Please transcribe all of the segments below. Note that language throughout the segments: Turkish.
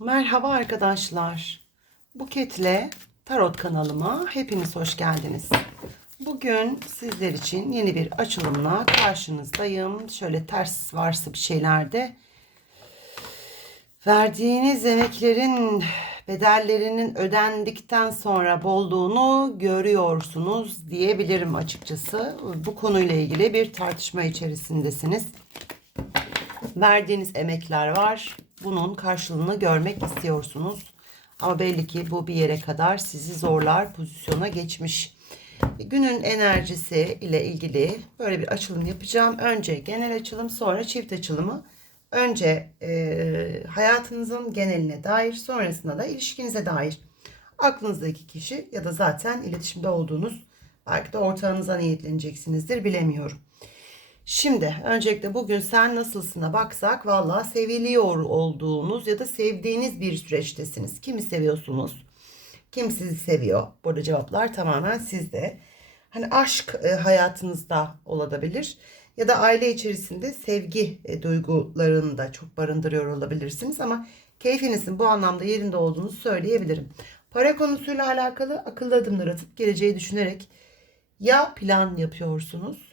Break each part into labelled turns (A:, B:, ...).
A: Merhaba arkadaşlar. Buket'le Tarot kanalıma hepiniz hoş geldiniz. Bugün sizler için yeni bir açılımla karşınızdayım. Şöyle ters varsa bir şeylerde verdiğiniz emeklerin bedellerinin ödendikten sonra bolluğunu görüyorsunuz diyebilirim açıkçası. Bu konuyla ilgili bir tartışma içerisindesiniz verdiğiniz emekler var. Bunun karşılığını görmek istiyorsunuz. Ama belli ki bu bir yere kadar sizi zorlar pozisyona geçmiş. Günün enerjisi ile ilgili böyle bir açılım yapacağım. Önce genel açılım sonra çift açılımı. Önce e, hayatınızın geneline dair sonrasında da ilişkinize dair. Aklınızdaki kişi ya da zaten iletişimde olduğunuz belki de ortağınıza niyetleneceksinizdir bilemiyorum. Şimdi öncelikle bugün sen nasılsına baksak valla seviliyor olduğunuz ya da sevdiğiniz bir süreçtesiniz. Kimi seviyorsunuz? Kim sizi seviyor? Burada cevaplar tamamen sizde. Hani aşk e, hayatınızda olabilir ya da aile içerisinde sevgi e, duygularını da çok barındırıyor olabilirsiniz ama keyfinizin bu anlamda yerinde olduğunu söyleyebilirim. Para konusuyla alakalı akıllı adımlar atıp geleceği düşünerek ya plan yapıyorsunuz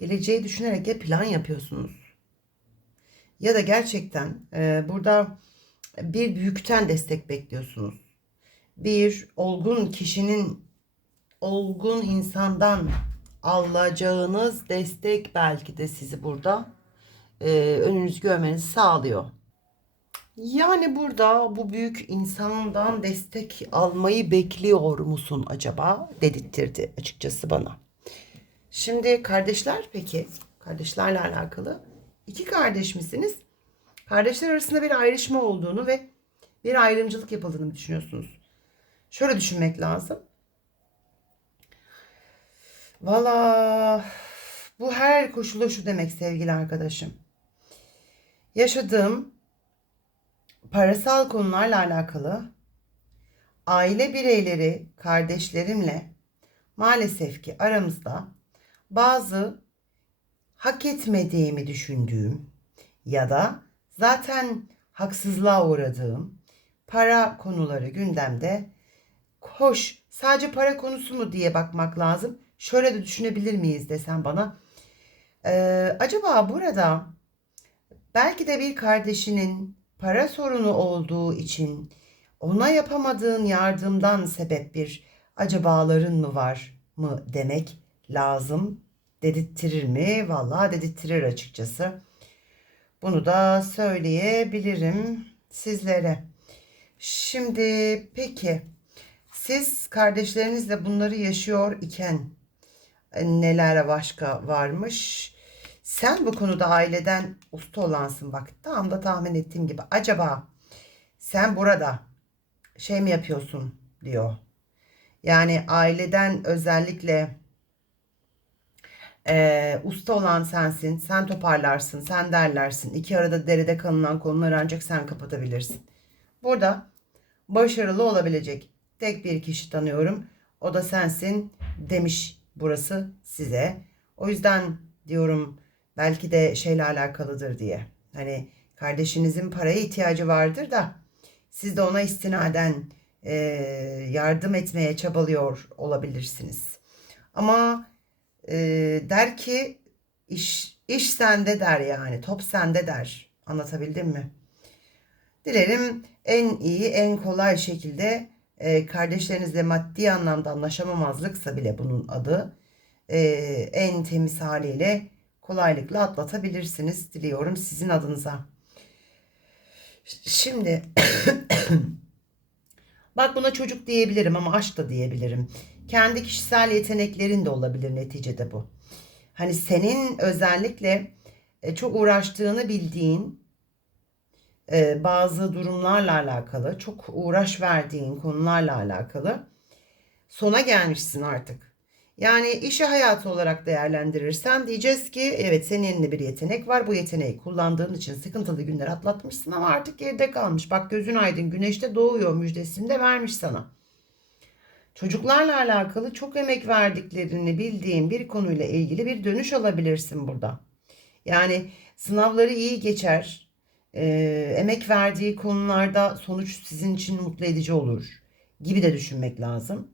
A: geleceği düşünerek ya plan yapıyorsunuz ya da gerçekten e, burada bir büyükten destek bekliyorsunuz. Bir olgun kişinin olgun insandan alacağınız destek belki de sizi burada e, önünüzü görmenizi sağlıyor. Yani burada bu büyük insandan destek almayı bekliyor musun acaba dedirtirdi açıkçası bana. Şimdi kardeşler peki kardeşlerle alakalı iki kardeş misiniz? Kardeşler arasında bir ayrışma olduğunu ve bir ayrımcılık yapıldığını düşünüyorsunuz. Şöyle düşünmek lazım. Valla bu her koşulda şu demek sevgili arkadaşım. Yaşadığım parasal konularla alakalı aile bireyleri kardeşlerimle maalesef ki aramızda bazı hak etmediğimi düşündüğüm ya da zaten haksızlığa uğradığım para konuları gündemde. Hoş, sadece para konusu mu diye bakmak lazım. Şöyle de düşünebilir miyiz desem bana. Ee, acaba burada belki de bir kardeşinin para sorunu olduğu için ona yapamadığın yardımdan sebep bir acabaların mı var mı demek lazım dedirttirir mi? Vallahi dedirttirir açıkçası. Bunu da söyleyebilirim sizlere. Şimdi peki siz kardeşlerinizle bunları yaşıyor iken e, neler başka varmış? Sen bu konuda aileden usta olansın bak. Tam da tahmin ettiğim gibi. Acaba sen burada şey mi yapıyorsun diyor. Yani aileden özellikle e, usta olan sensin. Sen toparlarsın, sen derlersin. İki arada derede kalınan konuları ancak sen kapatabilirsin. Burada başarılı olabilecek tek bir kişi tanıyorum. O da sensin demiş burası size. O yüzden diyorum belki de şeyle alakalıdır diye. Hani kardeşinizin paraya ihtiyacı vardır da siz de ona istinaden e, yardım etmeye çabalıyor olabilirsiniz. Ama e, der ki iş, iş sende der yani top sende der. Anlatabildim mi? Dilerim en iyi en kolay şekilde e, kardeşlerinizle maddi anlamda anlaşamamazlıksa bile bunun adı e, en temiz haliyle kolaylıkla atlatabilirsiniz diliyorum sizin adınıza. Şimdi bak buna çocuk diyebilirim ama aşk da diyebilirim. Kendi kişisel yeteneklerin de olabilir neticede bu. Hani senin özellikle e, çok uğraştığını bildiğin e, bazı durumlarla alakalı, çok uğraş verdiğin konularla alakalı sona gelmişsin artık. Yani işi hayatı olarak değerlendirirsen diyeceğiz ki evet senin elinde bir yetenek var. Bu yeteneği kullandığın için sıkıntılı günler atlatmışsın ama artık geride kalmış. Bak gözün aydın güneşte doğuyor müjdesini de vermiş sana. Çocuklarla alakalı çok emek verdiklerini bildiğin bir konuyla ilgili bir dönüş alabilirsin burada. Yani sınavları iyi geçer. e, emek verdiği konularda sonuç sizin için mutlu edici olur gibi de düşünmek lazım.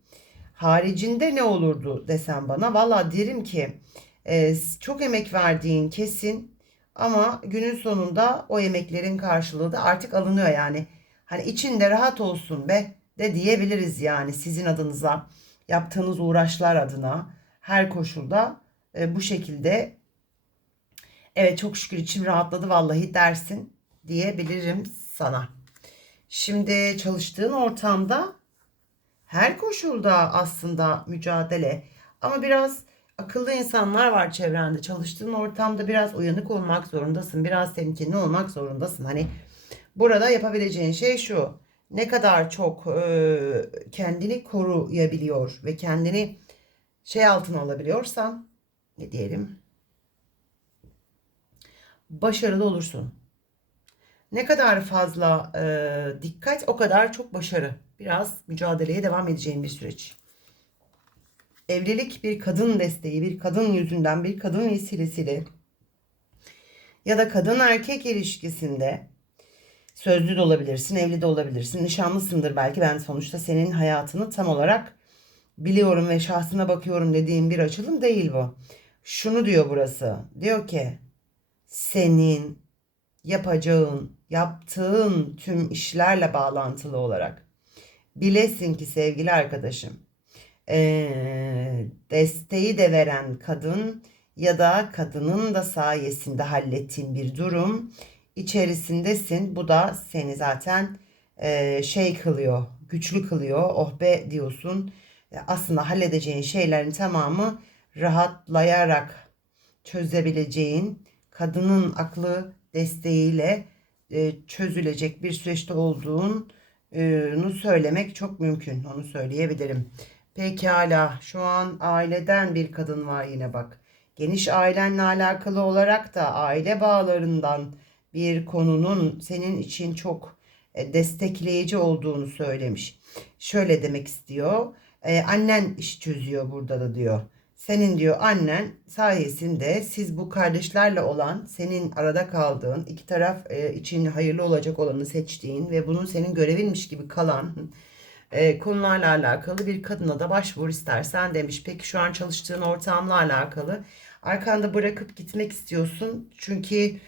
A: Haricinde ne olurdu desem bana valla derim ki e, çok emek verdiğin kesin ama günün sonunda o emeklerin karşılığı da artık alınıyor yani. Hani içinde rahat olsun be de diyebiliriz yani sizin adınıza yaptığınız uğraşlar adına her koşulda e, bu şekilde evet çok şükür içim rahatladı vallahi dersin diyebilirim sana. Şimdi çalıştığın ortamda her koşulda aslında mücadele ama biraz akıllı insanlar var çevrende. Çalıştığın ortamda biraz uyanık olmak zorundasın. Biraz temkinli olmak zorundasın. Hani burada yapabileceğin şey şu. Ne kadar çok e, kendini koruyabiliyor ve kendini şey altına alabiliyorsan ne diyelim başarılı olursun. Ne kadar fazla e, dikkat o kadar çok başarı. Biraz mücadeleye devam edeceğin bir süreç. Evlilik bir kadın desteği, bir kadın yüzünden, bir kadın vesilesiyle ya da kadın erkek ilişkisinde sözlü de olabilirsin, evli de olabilirsin, nişanlısındır belki. Ben sonuçta senin hayatını tam olarak biliyorum ve şahsına bakıyorum dediğim bir açılım değil bu. Şunu diyor burası. Diyor ki senin yapacağın, yaptığın tüm işlerle bağlantılı olarak bilesin ki sevgili arkadaşım eee, desteği de veren kadın ya da kadının da sayesinde hallettiğin bir durum içerisindesin. Bu da seni zaten eee, şey kılıyor, güçlü kılıyor. Oh be diyorsun. E, Aslında halledeceğin şeylerin tamamı rahatlayarak çözebileceğin kadının aklı desteğiyle e, çözülecek bir süreçte olduğunu söylemek çok mümkün. Onu söyleyebilirim. Pekala şu an aileden bir kadın var yine bak. Geniş ailenle alakalı olarak da aile bağlarından bir konunun senin için çok e, destekleyici olduğunu söylemiş. Şöyle demek istiyor. e, annen iş çözüyor burada da diyor. Senin diyor annen sayesinde siz bu kardeşlerle olan senin arada kaldığın iki taraf e, için hayırlı olacak olanı seçtiğin ve bunun senin görevinmiş gibi kalan e, konularla alakalı bir kadına da başvur istersen demiş. Peki şu an çalıştığın ortamla alakalı arkanda bırakıp gitmek istiyorsun. Çünkü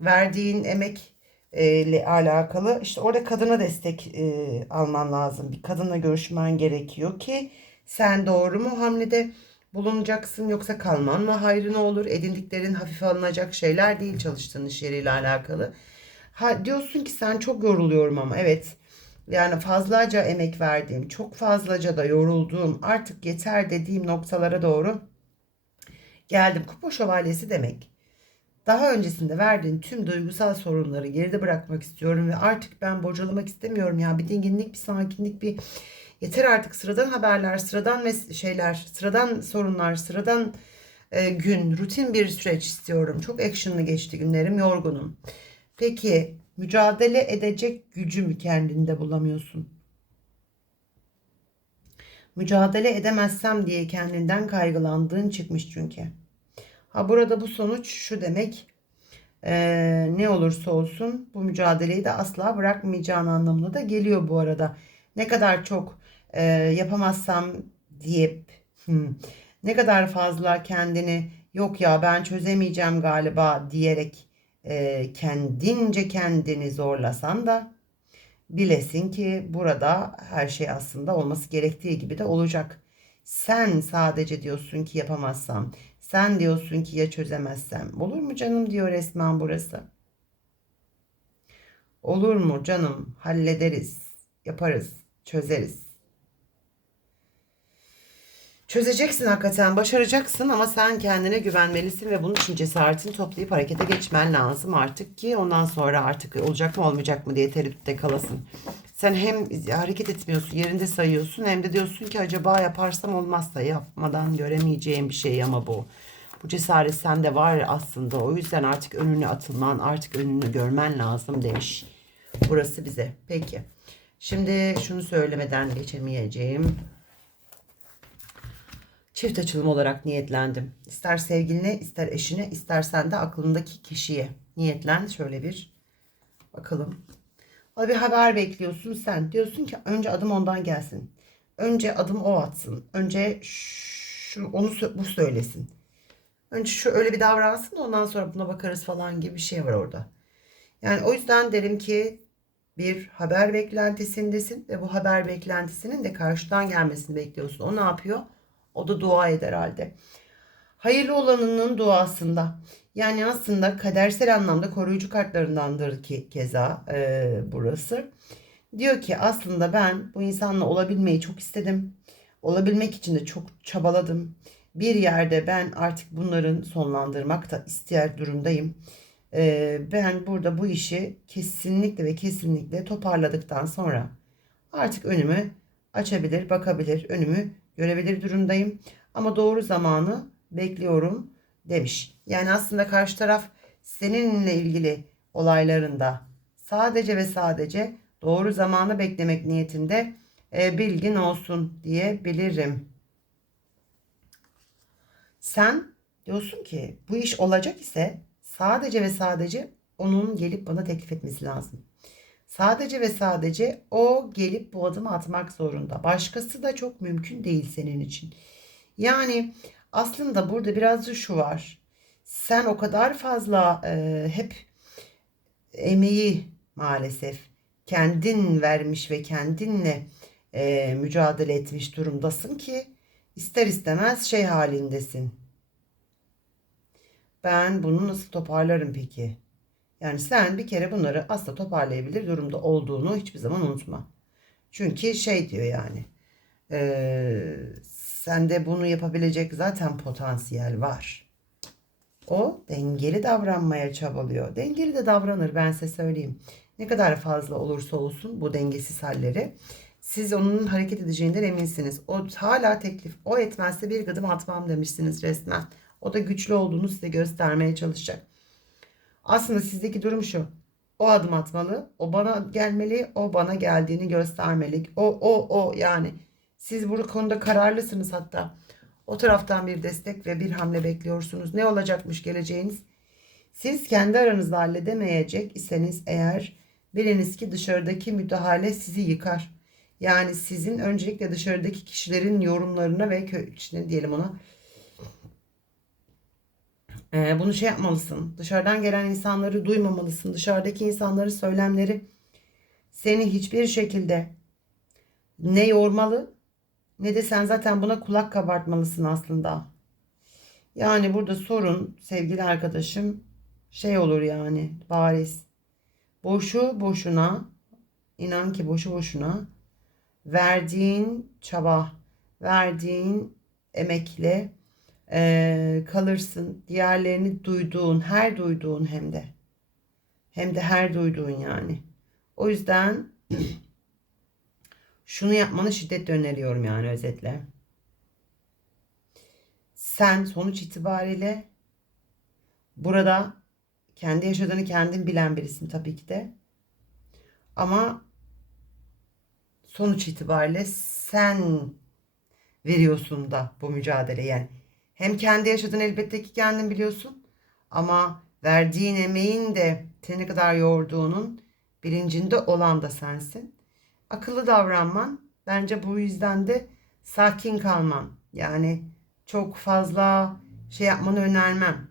A: verdiğin emek ile alakalı işte orada kadına destek e, alman lazım. Bir kadınla görüşmen gerekiyor ki sen doğru mu hamlede bulunacaksın yoksa kalman mı hayrına olur? Edindiklerin hafife alınacak şeyler değil çalıştığın iş yeriyle alakalı. Ha, diyorsun ki sen çok yoruluyorum ama evet yani fazlaca emek verdiğim, çok fazlaca da yorulduğum, artık yeter dediğim noktalara doğru geldim. Kupa şövalyesi demek. Daha öncesinde verdiğin tüm duygusal sorunları geride bırakmak istiyorum ve artık ben bocalamak istemiyorum ya. Bir dinginlik, bir sakinlik, bir yeter artık sıradan haberler, sıradan mes- şeyler, sıradan sorunlar, sıradan e, gün, rutin bir süreç istiyorum. Çok actionlı geçti günlerim, yorgunum. Peki mücadele edecek gücü mü kendinde bulamıyorsun? Mücadele edemezsem diye kendinden kaygılandığın çıkmış çünkü. Ha burada bu sonuç şu demek. eee, ne olursa olsun bu mücadeleyi de asla bırakmayacağın anlamına da geliyor bu arada. Ne kadar çok eee, yapamazsam deyip hmm, ne kadar fazla kendini yok ya ben çözemeyeceğim galiba diyerek eee, kendince kendini zorlasan da bilesin ki burada her şey aslında olması gerektiği gibi de olacak. Sen sadece diyorsun ki yapamazsam. Sen diyorsun ki ya çözemezsem. Olur mu canım diyor resmen burası. Olur mu canım? Hallederiz, yaparız, çözeriz. Çözeceksin hakikaten, başaracaksın ama sen kendine güvenmelisin ve bunun için cesaretini toplayıp harekete geçmen lazım artık ki ondan sonra artık olacak mı olmayacak mı diye tereddütte kalasın. Sen hem hareket etmiyorsun, yerinde sayıyorsun hem de diyorsun ki acaba yaparsam olmazsa yapmadan göremeyeceğim bir şey ama bu. Bu cesaret sende var aslında. O yüzden artık önüne atılman, artık önünü görmen lazım demiş. Burası bize. Peki. Şimdi şunu söylemeden geçemeyeceğim. Çift açılım olarak niyetlendim. İster sevgiline, ister eşine, istersen de aklındaki kişiye niyetlen. Şöyle bir Bakalım. Bir haber bekliyorsun sen. Diyorsun ki önce adım ondan gelsin. Önce adım o atsın. Önce şu onu bu söylesin. Önce şu öyle bir davransın ondan sonra buna bakarız falan gibi bir şey var orada. Yani o yüzden derim ki bir haber beklentisindesin ve bu haber beklentisinin de karşıdan gelmesini bekliyorsun. O ne yapıyor? O da dua eder halde. Hayırlı olanının duasında. Yani aslında kadersel anlamda koruyucu kartlarındandır ki keza e, burası. Diyor ki aslında ben bu insanla olabilmeyi çok istedim. Olabilmek için de çok çabaladım. Bir yerde ben artık bunların sonlandırmak da ister durumdayım. Ee, ben burada bu işi kesinlikle ve kesinlikle toparladıktan sonra artık önümü açabilir, bakabilir, önümü görebilir durumdayım. Ama doğru zamanı bekliyorum demiş. Yani aslında karşı taraf seninle ilgili olaylarında sadece ve sadece doğru zamanı beklemek niyetinde e, bilgin olsun diyebilirim. Sen diyorsun ki bu iş olacak ise sadece ve sadece onun gelip bana teklif etmesi lazım. Sadece ve sadece o gelip bu adımı atmak zorunda. Başkası da çok mümkün değil senin için. Yani aslında burada biraz da şu var. Sen o kadar fazla e, hep emeği maalesef kendin vermiş ve kendinle e, mücadele etmiş durumdasın ki ister istemez şey halindesin. Ben bunu nasıl toparlarım peki? Yani sen bir kere bunları asla toparlayabilir durumda olduğunu hiçbir zaman unutma. Çünkü şey diyor yani. E, sende bunu yapabilecek zaten potansiyel var. O dengeli davranmaya çabalıyor. Dengeli de davranır ben size söyleyeyim. Ne kadar fazla olursa olsun bu dengesiz halleri siz onun hareket edeceğinden eminsiniz. O hala teklif. O etmezse bir gıdım atmam demişsiniz resmen. O da güçlü olduğunu size göstermeye çalışacak. Aslında sizdeki durum şu. O adım atmalı. O bana gelmeli. O bana geldiğini göstermeli. O o o yani. Siz bu konuda kararlısınız hatta. O taraftan bir destek ve bir hamle bekliyorsunuz. Ne olacakmış geleceğiniz? Siz kendi aranızda halledemeyecek iseniz eğer biliniz ki dışarıdaki müdahale sizi yıkar. Yani sizin öncelikle dışarıdaki kişilerin yorumlarına ve kö işte diyelim ona e, bunu şey yapmalısın. Dışarıdan gelen insanları duymamalısın. Dışarıdaki insanların söylemleri seni hiçbir şekilde ne yormalı ne de sen zaten buna kulak kabartmalısın aslında. Yani burada sorun sevgili arkadaşım şey olur yani bariz. Boşu boşuna inan ki boşu boşuna verdiğin çaba, verdiğin emekle e, kalırsın. Diğerlerini duyduğun, her duyduğun hem de. Hem de her duyduğun yani. O yüzden şunu yapmanı şiddetle öneriyorum yani özetle. Sen sonuç itibariyle burada kendi yaşadığını kendin bilen birisin tabii ki de. Ama sonuç itibariyle sen veriyorsun da bu mücadeleyi. Yani hem kendi yaşadığını elbette ki kendin biliyorsun ama verdiğin emeğin de seni kadar yorduğunun bilincinde olan da sensin. Akıllı davranman bence bu yüzden de sakin kalman. Yani çok fazla şey yapmanı önermem.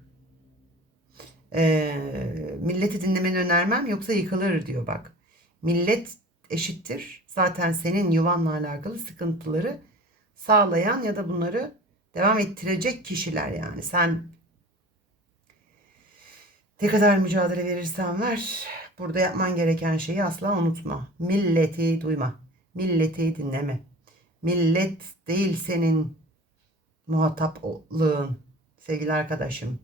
A: Ee, milleti dinlemeni önermem yoksa yıkılır diyor bak. Millet eşittir. Zaten senin yuvanla alakalı sıkıntıları sağlayan ya da bunları devam ettirecek kişiler yani. Sen ne kadar mücadele verirsen ver, burada yapman gereken şeyi asla unutma. Milleti duyma. Milleti dinleme. Millet değil senin muhataplığın sevgili arkadaşım.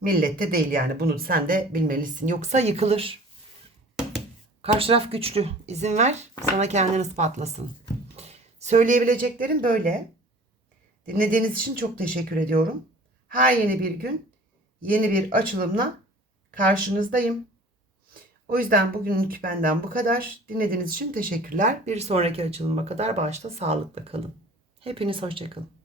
A: Millette değil yani bunu sen de bilmelisin. Yoksa yıkılır. Karşı taraf güçlü. İzin ver sana kendini ispatlasın. Söyleyebileceklerim böyle. Dinlediğiniz için çok teşekkür ediyorum. Her yeni bir gün yeni bir açılımla karşınızdayım. O yüzden bugünlük benden bu kadar. Dinlediğiniz için teşekkürler. Bir sonraki açılıma kadar başta sağlıkla kalın. Hepiniz hoşçakalın.